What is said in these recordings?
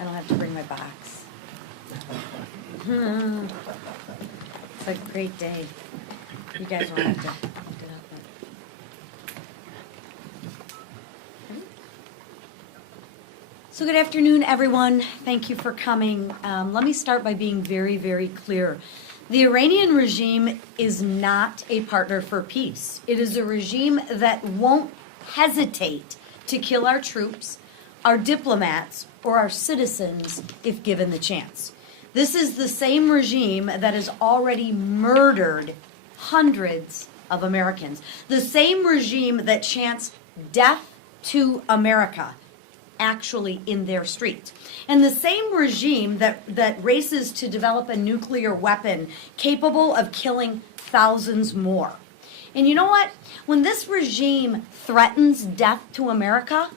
I don't have to bring my box. It's a great day. You guys won't have to lift it up. So good afternoon, everyone. Thank you for coming. Let me start by being very, very clear. The Iranian regime is not a partner for peace. It is a regime that won't hesitate to kill our troops, our diplomats, or our citizens if given the chance. This is the same regime that has already murdered hundreds of Americans. The same regime that chants death to America actually in their streets. And the same regime that races to develop a nuclear weapon capable of killing thousands more. And you know what? When this regime threatens death to America,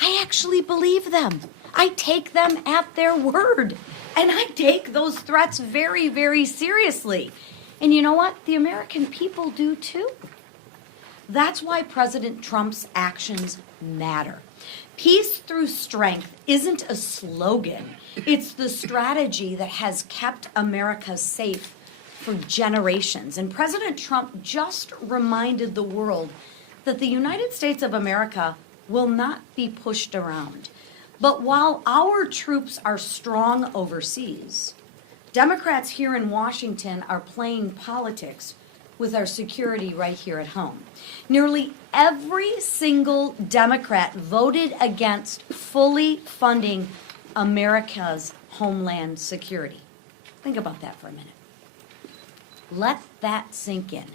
I actually believe them. I take them at their word. And I take those threats very, very seriously. And you know what? The American people do too. That's why President Trump's actions matter. Peace through strength isn't a slogan. It's the strategy that has kept America safe for generations. And President Trump just reminded the world that the United States of America will not be pushed around. But while our troops are strong overseas, Democrats here in Washington are playing politics with our security right here at home. Nearly every single Democrat voted against fully funding America's Homeland Security. Think about that for a minute. Let that sink in.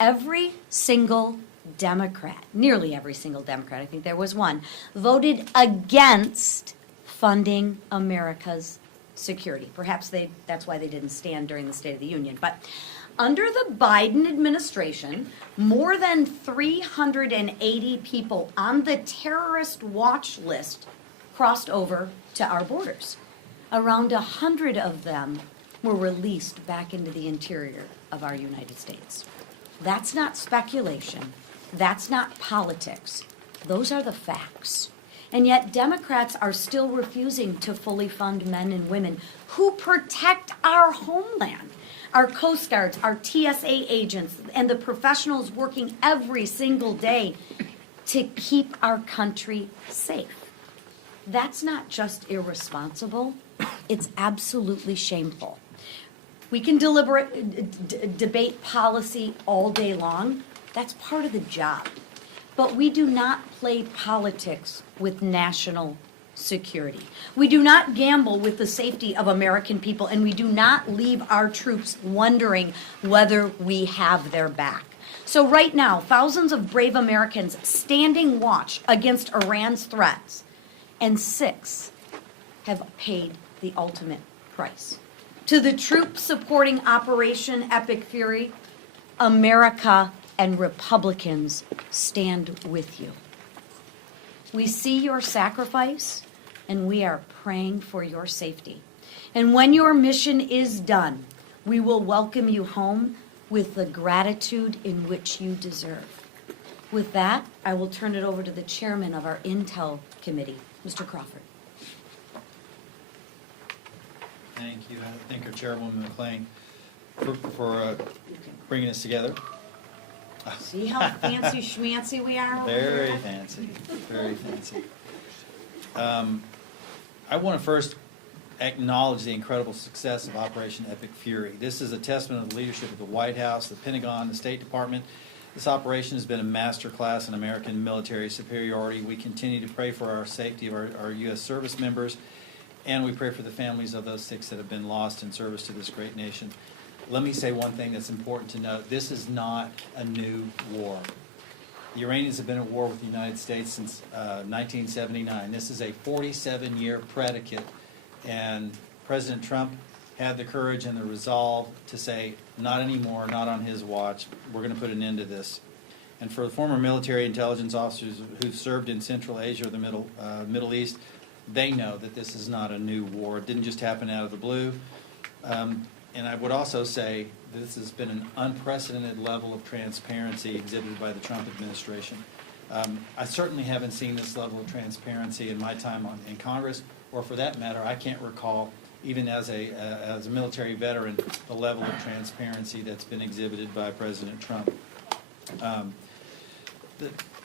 Every single Democrat, nearly every single Democrat, I think there was one, voted against funding America's security. Perhaps that's why they didn't stand during the State of the Union. But under the Biden administration, more than 380 people on the terrorist watch list crossed over to our borders. Around 100 of them were released back into the interior of our United States. That's not speculation. That's not politics. Those are the facts. And yet Democrats are still refusing to fully fund men and women who protect our homeland. Our Coast Guards, our TSA agents, and the professionals working every single day to keep our country safe. That's not just irresponsible, it's absolutely shameful. We can debate policy all day long. That's part of the job. But we do not play politics with national security. We do not gamble with the safety of American people, and we do not leave our troops wondering whether we have their back. So right now, thousands of brave Americans standing watch against Iran's threats, and 6 have paid the ultimate price. To the troops supporting Operation Epic Fury, America and Republicans stand with you. We see your sacrifice, and we are praying for your safety. And when your mission is done, we will welcome you home with the gratitude in which you deserve. With that, I will turn it over to the chairman of our Intel Committee, Mr. Crawford. Thank you. I thank our Chairwoman McClain for bringing us together. See how fancy schmancy we are over Very here? fancy, very fancy. I want to first acknowledge the incredible success of Operation Epic Fury. This is a testament of the leadership of the White House, the Pentagon, the State Department. This operation has been a masterclass in American military superiority. We continue to pray for our safety of our U.S. service members, and we pray for the families of those 6 that have been lost in service to this great nation. Let me say one thing that's important to note. This is not a new war. The Iranians have been at war with the United States since 1979. This is a 47-year predicate, and President Trump had the courage and the resolve to say, not anymore, not on his watch, we're going to put an end to this. And for the former military intelligence officers who've served in Central Asia or the Middle East, they know that this is not a new war. It didn't just happen out of the blue. And I would also say this has been an unprecedented level of transparency exhibited by the Trump administration. I certainly haven't seen this level of transparency in my time in Congress or for that matter, I can't recall, even as a military veteran, the level of transparency that's been exhibited by President Trump.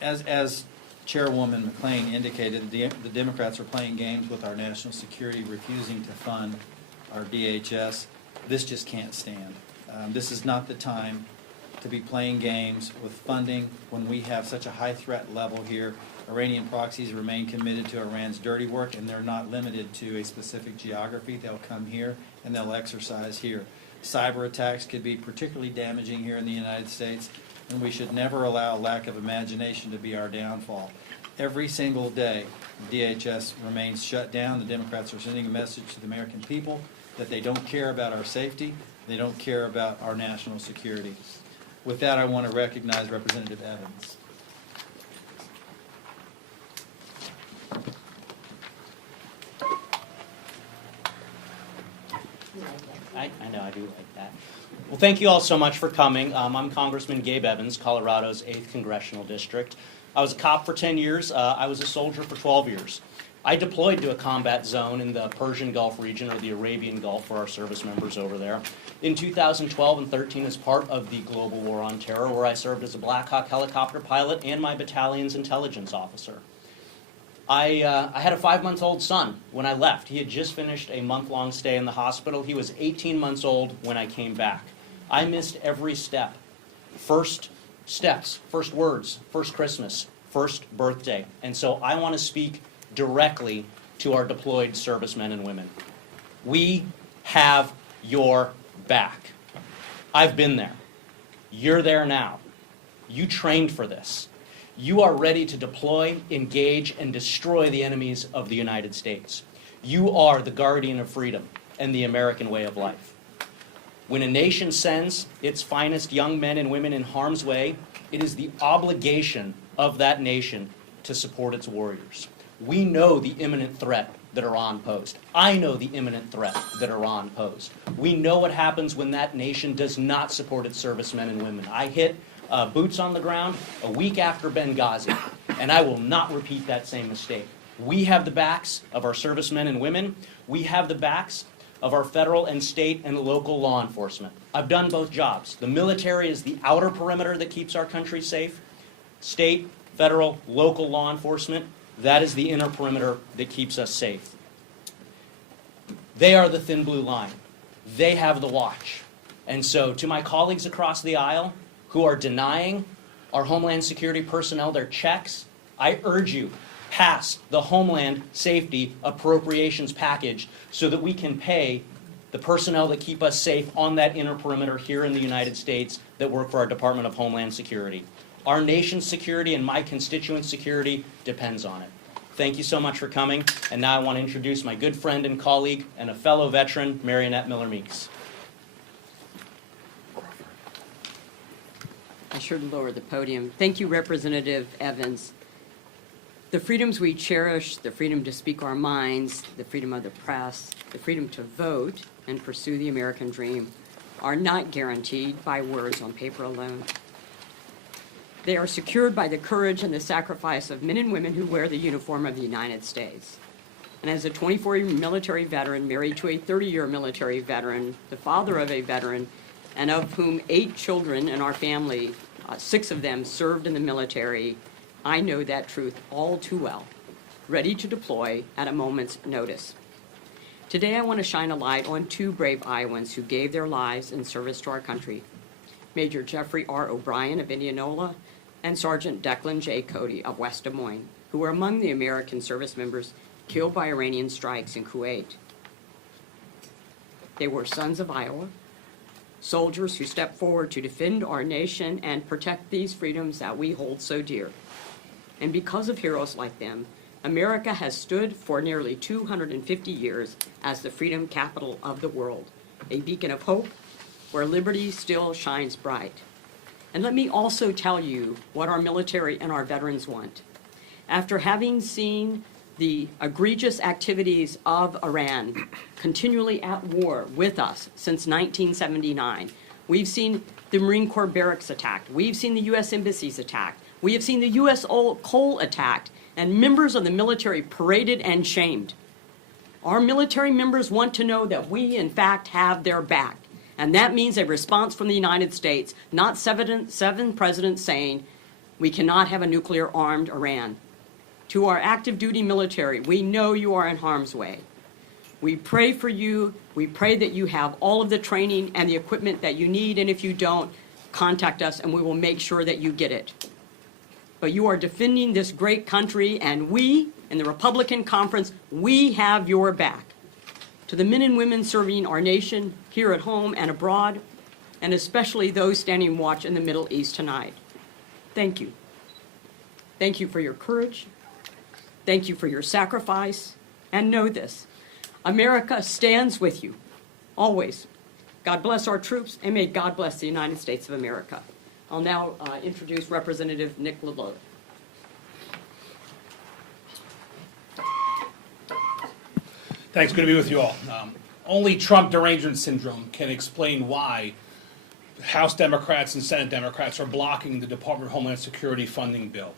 As Chairwoman McClain indicated, the Democrats are playing games with our national security, refusing to fund our DHS. This just can't stand. This is not the time to be playing games with funding when we have such a high threat level here. Iranian proxies remain committed to Iran's dirty work, and they're not limited to a specific geography. They'll come here and they'll exercise here. Cyber attacks could be particularly damaging here in the United States, and we should never allow lack of imagination to be our downfall. Every single day, DHS remains shut down. The Democrats are sending a message to the American people that they don't care about our safety, they don't care about our national security. With that, I want to recognize Representative Evans. I know, I do like that. Well, thank you all so much for coming. I'm Congressman Gabe Evans, Colorado's 8th Congressional District. I was a cop for 10 years. I was a soldier for 12 years. I deployed to a combat zone in the Persian Gulf region, or the Arabian Gulf for our service members over there, in 2012 and 13 as part of the global war on terror, where I served as a Black Hawk helicopter pilot and my battalion's intelligence officer. I had a 5-month-old son when I left. He had just finished a month-long stay in the hospital. He was 18 months old when I came back. I missed every step. First steps, first words, first Christmas, first birthday. And so I want to speak directly to our deployed servicemen and women. We have your back. I've been there. You're there now. You trained for this. You are ready to deploy, engage, and destroy the enemies of the United States. You are the guardian of freedom and the American way of life. When a nation sends its finest young men and women in harm's way, it is the obligation of that nation to support its warriors. We know the imminent threat that Iran posed. I know the imminent threat that Iran posed. We know what happens when that nation does not support its servicemen and women. I hit boots on the ground a week after Benghazi, and I will not repeat that same mistake. We have the backs of our servicemen and women. We have the backs of our federal and state and local law enforcement. I've done both jobs. The military is the outer perimeter that keeps our country safe. State, federal, local law enforcement, that is the inner perimeter that keeps us safe. They are the thin blue line. They have the watch. And so to my colleagues across the aisle who are denying our Homeland Security personnel their checks, I urge you, pass the Homeland Safety Appropriations Package so that we can pay the personnel that keep us safe on that inner perimeter here in the United States that work for our Department of Homeland Security. Our nation's security and my constituents' security depends on it. Thank you so much for coming. And now I want to introduce my good friend and colleague and a fellow veteran, Marionette Miller-Meeks. I should lower the podium. Thank you, Representative Evans. The freedoms we cherish, the freedom to speak our minds, the freedom of the press, the freedom to vote and pursue the American dream are not guaranteed by words on paper alone. They are secured by the courage and the sacrifice of men and women who wear the uniform of the United States. And as a 24-year military veteran, married to a 30-year military veteran, the father of a veteran, and of whom 8 children in our family, 6 of them served in the military, I know that truth all too well, ready to deploy at a moment's notice. Today I want to shine a light on 2 brave Iowans who gave their lives in service to our country. Major Jeffrey R. O'Brien of Indianola and Sergeant Declan J. Cody of West Des Moines, who were among the American service members killed by Iranian strikes in Kuwait. They were sons of Iowa, soldiers who stepped forward to defend our nation and protect these freedoms that we hold so dear. And because of heroes like them, America has stood for nearly 250 years as the freedom capital of the world, a beacon of hope where liberty still shines bright. And let me also tell you what our military and our veterans want. After having seen the egregious activities of Iran continually at war with us since 1979, we've seen the Marine Corps barracks attacked, we've seen the U.S. embassies attacked, we have seen the U.S. coal attacked, and members of the military paraded and shamed. Our military members want to know that we, in fact, have their back. And that means a response from the United States, not seven presidents saying we cannot have a nuclear-armed Iran. To our active duty military, we know you are in harm's way. We pray for you. We pray that you have all of the training and the equipment that you need, and if you don't, contact us and we will make sure that you get it. But you are defending this great country, and we, in the Republican Conference, we have your back. To the men and women serving our nation here at home and abroad, and especially those standing watch in the Middle East tonight, thank you. Thank you for your courage. Thank you for your sacrifice. And know this, America stands with you, always. God bless our troops, and may God bless the United States of America. I'll now introduce Representative Nick LeBeau. Thanks, good to be with you all. Only Trump derangement syndrome can explain why House Democrats and Senate Democrats are blocking the Department of Homeland Security funding bill.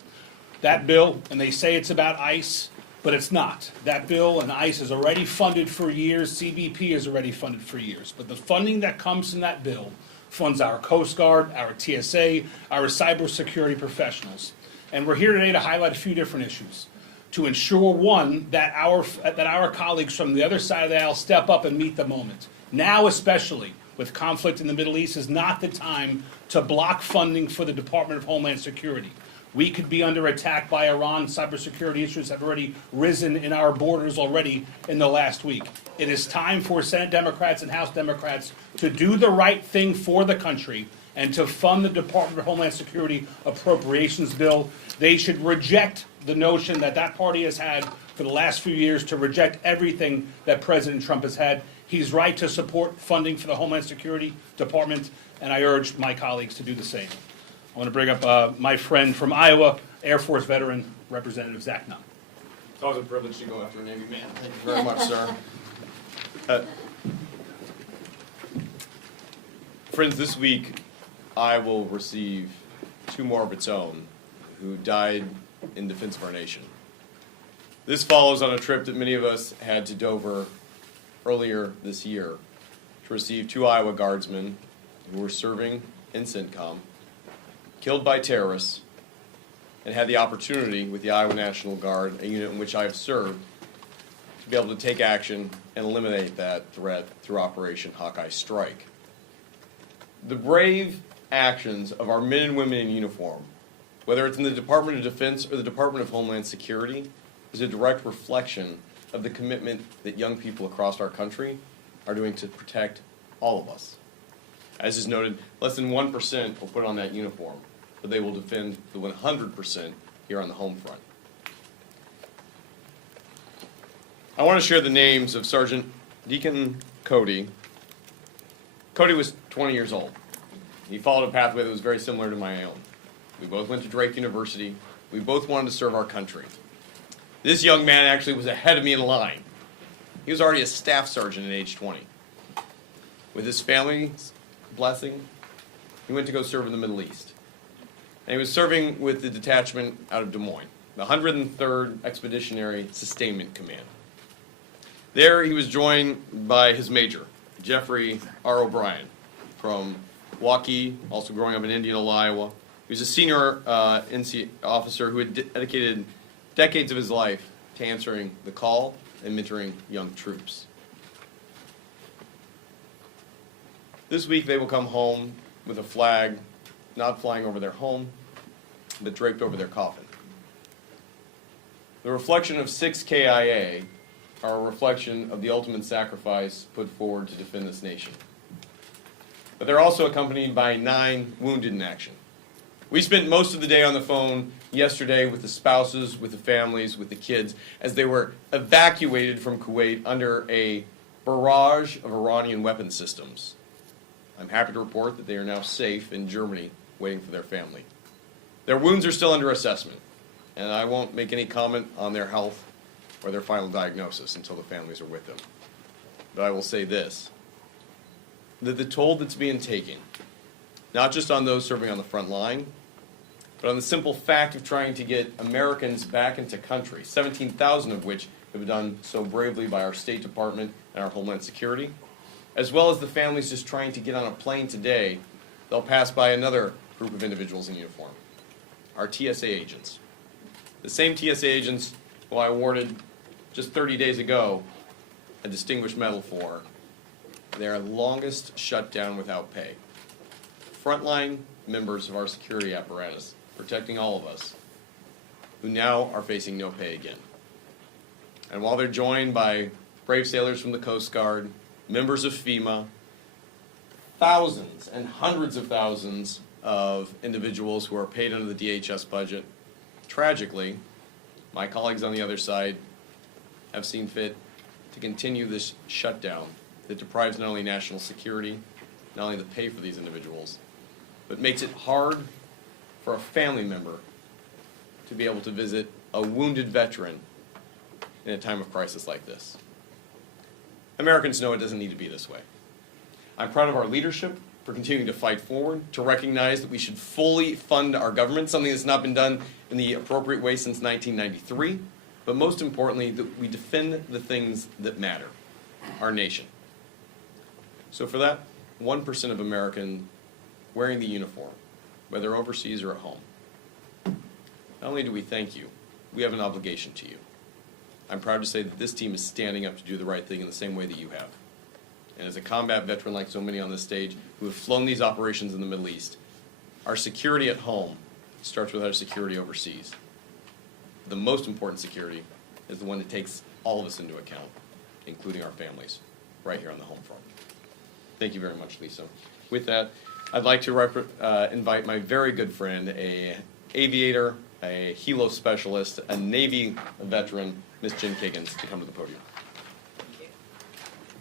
That bill, and they say it's about ICE, but it's not. That bill and ICE is already funded for years. CBP is already funded for years. But the funding that comes from that bill funds our Coast Guard, our TSA, our cybersecurity professionals. And we're here today to highlight a few different issues. To ensure, one, that our colleagues from the other side of the aisle step up and meet the moment. Now especially, with conflict in the Middle East, is not the time to block funding for the Department of Homeland Security. We could be under attack by Iran. Cybersecurity issues have already risen in our borders already in the last week. It is time for Senate Democrats and House Democrats to do the right thing for the country and to fund the Department of Homeland Security appropriations bill. They should reject the notion that that party has had for the last few years to reject everything that President Trump has had. He's right to support funding for the Homeland Security Department, and I urge my colleagues to do the same. I want to bring up my friend from Iowa, Air Force veteran, Representative Zach Nunn. It's always a privilege to go after a Navy man. Thank you very much, sir. Friends, this week Iowa will receive two more of its own who died in defense of our nation. This follows on a trip that many of us had to Dover earlier this year to receive two Iowa guardsmen who were serving in CENTCOM, killed by terrorists, and had the opportunity with the Iowa National Guard, a unit in which I have served, to be able to take action and eliminate that threat through Operation Hawkeye Strike. The brave actions of our men and women in uniform, whether it's in the Department of Defense or the Department of Homeland Security, is a direct reflection of the commitment that young people across our country are doing to protect all of us. As is noted, less than 1% will put on that uniform, but they will defend the 100% here on the home front. I want to share the names of Sergeant Deacon Cody. Cody was 20 years old. He followed a pathway that was very similar to my own. We both went to Drake University. We both wanted to serve our country. This young man actually was ahead of me in line. He was already a staff sergeant at age 20. With his family's blessing, he went to go serve in the Middle East. And he was serving with the detachment out of Des Moines, the 103rd Expeditionary Sustainment Command. There he was joined by his major, Jeffrey R. O'Brien, from Waukee, also growing up in Indianola, Iowa. He was a senior NC officer who had dedicated decades of his life to answering the call and mentoring young troops. This week they will come home with a flag not flying over their home, but draped over their coffin. The reflection of 6 KIA are a reflection of the ultimate sacrifice put forward to defend this nation. But they're also accompanied by 9 wounded in action. We spent most of the day on the phone yesterday with the spouses, with the families, with the kids, as they were evacuated from Kuwait under a barrage of Iranian weapon systems. I'm happy to report that they are now safe in Germany, waiting for their family. Their wounds are still under assessment, and I won't make any comment on their health or their final diagnosis until the families are with them. But I will say this, that the toll that's being taken, not just on those serving on the front line, but on the simple fact of trying to get Americans back into country, 17,000 of which have been done so bravely by our State Department and our Homeland Security, as well as the families just trying to get on a plane today. They'll pass by another group of individuals in uniform, our TSA agents. The same TSA agents who I awarded just 30 days ago a distinguished medal for their longest shutdown without pay. Frontline members of our security apparatus, protecting all of us, who now are facing no pay again. And while they're joined by brave sailors from the Coast Guard, members of FEMA, thousands and hundreds of thousands of individuals who are paid under the DHS budget, tragically, my colleagues on the other side have seen fit to continue this shutdown that deprives not only national security, not only the pay for these individuals, but makes it hard for a family member to be able to visit a wounded veteran in a time of crisis like this. Americans know it doesn't need to be this way. I'm proud of our leadership for continuing to fight forward, to recognize that we should fully fund our government, something that's not been done in the appropriate way since 1993, but most importantly, that we defend the things that matter, our nation. So for that 1% of Americans wearing the uniform, whether overseas or at home, not only do we thank you, we have an obligation to you. I'm proud to say that this team is standing up to do the right thing in the same way that you have. And as a combat veteran like so many on this stage who have flown these operations in the Middle East, our security at home starts with our security overseas. The most important security is the one that takes all of us into account, including our families, right here on the home front. Thank you very much, Lisa. With that, I'd like to invite my very good friend, a aviator, a helo specialist, a Navy veteran, Ms. Jen Kiggins, to come to the podium.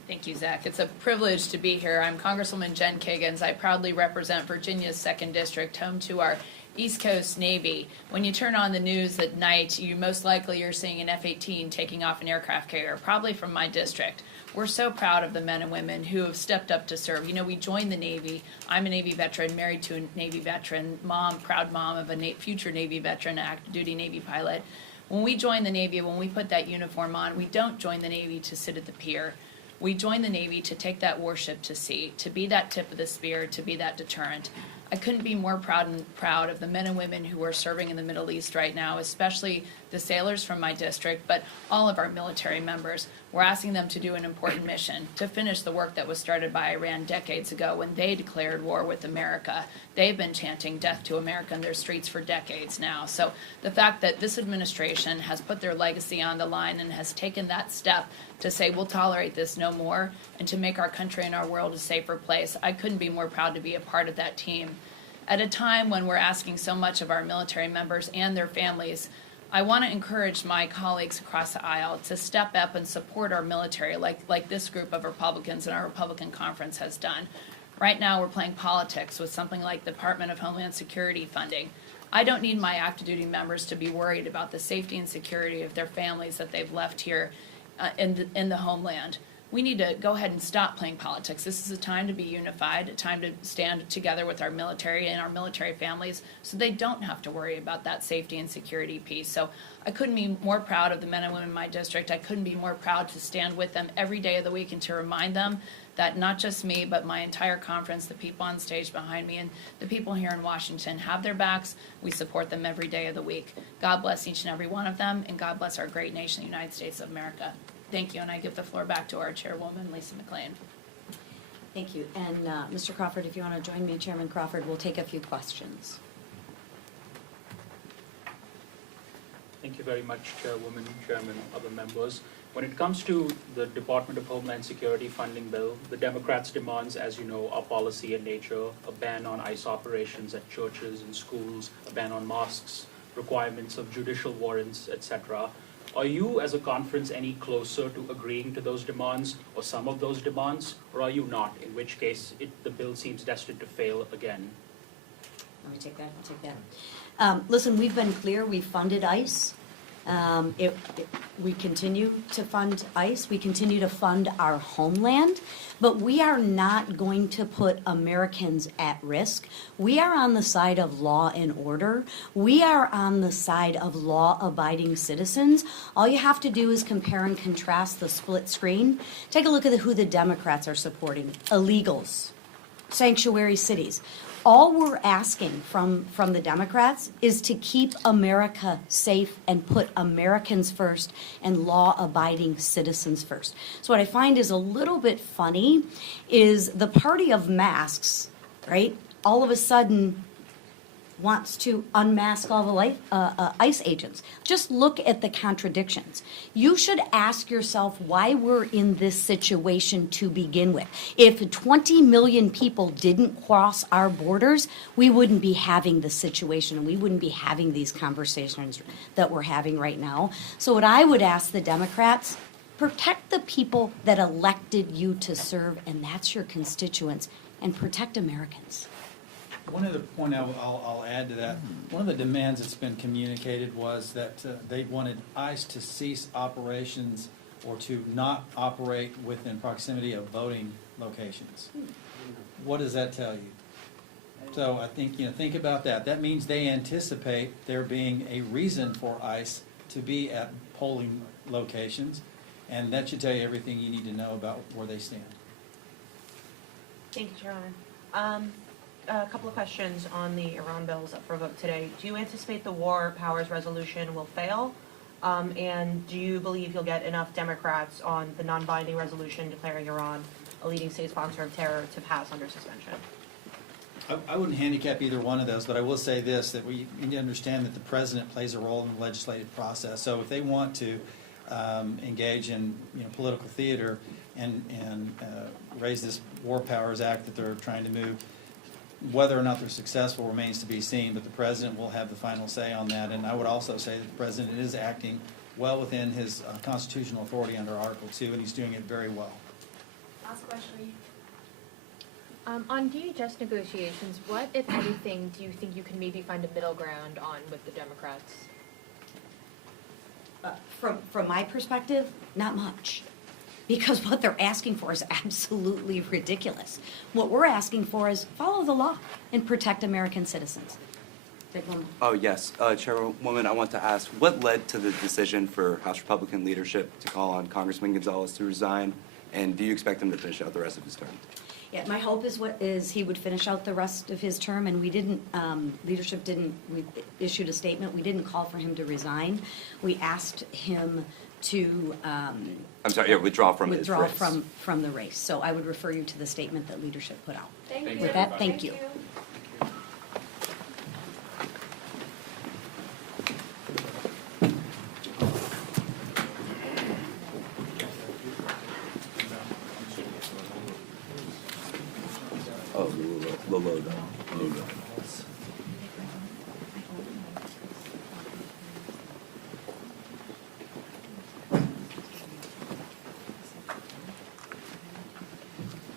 Thank you, Zach. It's a privilege to be here. I'm Congresswoman Jen Kiggins. I proudly represent Virginia's 2nd District, home to our East Coast Navy. When you turn on the news at night, you most likely are seeing an F-18 taking off an aircraft carrier, probably from my district. We're so proud of the men and women who have stepped up to serve. You know, we joined the Navy. I'm a Navy veteran, married to a Navy veteran, mom, proud mom of a future Navy veteran, active duty Navy pilot. When we join the Navy, when we put that uniform on, we don't join the Navy to sit at the pier. We join the Navy to take that warship to sea, to be that tip of the spear, to be that deterrent. I couldn't be more proud of the men and women who are serving in the Middle East right now, especially the sailors from my district, but all of our military members. We're asking them to do an important mission, to finish the work that was started by Iran decades ago when they declared war with America. They've been chanting death to America in their streets for decades now. So the fact that this administration has put their legacy on the line and has taken that step to say we'll tolerate this no more and to make our country and our world a safer place, I couldn't be more proud to be a part of that team. At a time when we're asking so much of our military members and their families, I want to encourage my colleagues across the aisle to step up and support our military like this group of Republicans in our Republican conference has done. Right now we're playing politics with something like the Department of Homeland Security funding. I don't need my active duty members to be worried about the safety and security of their families that they've left here in the homeland. We need to go ahead and stop playing politics. This is a time to be unified, a time to stand together with our military and our military families so they don't have to worry about that safety and security piece. So I couldn't be more proud of the men and women in my district. I couldn't be more proud to stand with them every day of the week and to remind them that not just me, but my entire conference, the people on stage behind me, and the people here in Washington have their backs. We support them every day of the week. God bless each and every one of them, and God bless our great nation, the United States of America. Thank you, and I give the floor back to our chairwoman, Lisa McClain. Thank you. And Mr. Crawford, if you want to join me, Chairman Crawford, we'll take a few questions. Thank you very much, Chairwoman, Chairman, other members. When it comes to the Department of Homeland Security funding bill, the Democrats' demands, as you know, are policy in nature: a ban on ICE operations at churches and schools, a ban on mosques, requirements of judicial warrants, etc. Are you, as a conference, any closer to agreeing to those demands, or some of those demands, or are you not, in which case the bill seems destined to fail again? Let me take that. I'll take that. Listen, we've been clear. We funded ICE. We continue to fund ICE, we continue to fund our homeland, but we are not going to put Americans at risk. We are on the side of law and order. We are on the side of law-abiding citizens. All you have to do is compare and contrast the split screen. Take a look at who the Democrats are supporting. Illegals, sanctuary cities. All we're asking from the Democrats is to keep America safe and put Americans first and law-abiding citizens first. So what I find is a little bit funny is the party of masks, right, all of a sudden wants to unmask all the ICE agents. Just look at the contradictions. You should ask yourself why we're in this situation to begin with. If 20 million people didn't cross our borders, we wouldn't be having this situation and we wouldn't be having these conversations that we're having right now. So what I would ask the Democrats, protect the people that elected you to serve, and that's your constituents, and protect Americans. One other point I'll add to that, one of the demands that's been communicated was that they wanted ICE to cease operations or to not operate within proximity of voting locations. What does that tell you? So I think, think about that. That means they anticipate there being a reason for ICE to be at polling locations, and that should tell you everything you need to know about where they stand. Thank you, Your Honor. A couple of questions on the Iran bills up for vote today. Do you anticipate the War Powers Resolution will fail? And do you believe you'll get enough Democrats on the non-binding resolution declaring Iran a leading state sponsor of terror to pass under suspension? I wouldn't handicap either one of those, but I will say this, that we need to understand that the president plays a role in the legislative process. So if they want to engage in political theater and raise this War Powers Act that they're trying to move, whether or not they're successful remains to be seen, but the president will have the final say on that. And I would also say that the president is acting well within his constitutional authority under Article 2, and he's doing it very well. Last question. On DHS negotiations, what, if anything, do you think you can maybe find a middle ground on with the Democrats? From my perspective, not much. Because what they're asking for is absolutely ridiculous. What we're asking for is follow the law and protect American citizens. Oh, yes. Chairwoman, I want to ask, what led to the decision for House Republican leadership to call on Congressman Gonzalez to resign, and do you expect him to finish out the rest of his term? Yeah, my hope is he would finish out the rest of his term, and we didn't, leadership didn't, we issued a statement, we didn't call for him to resign. We asked him to withdraw from withdraw his race. from the race. So I would refer you to the statement that leadership put out. Thank you. With that, thank you. Oh, Lolo.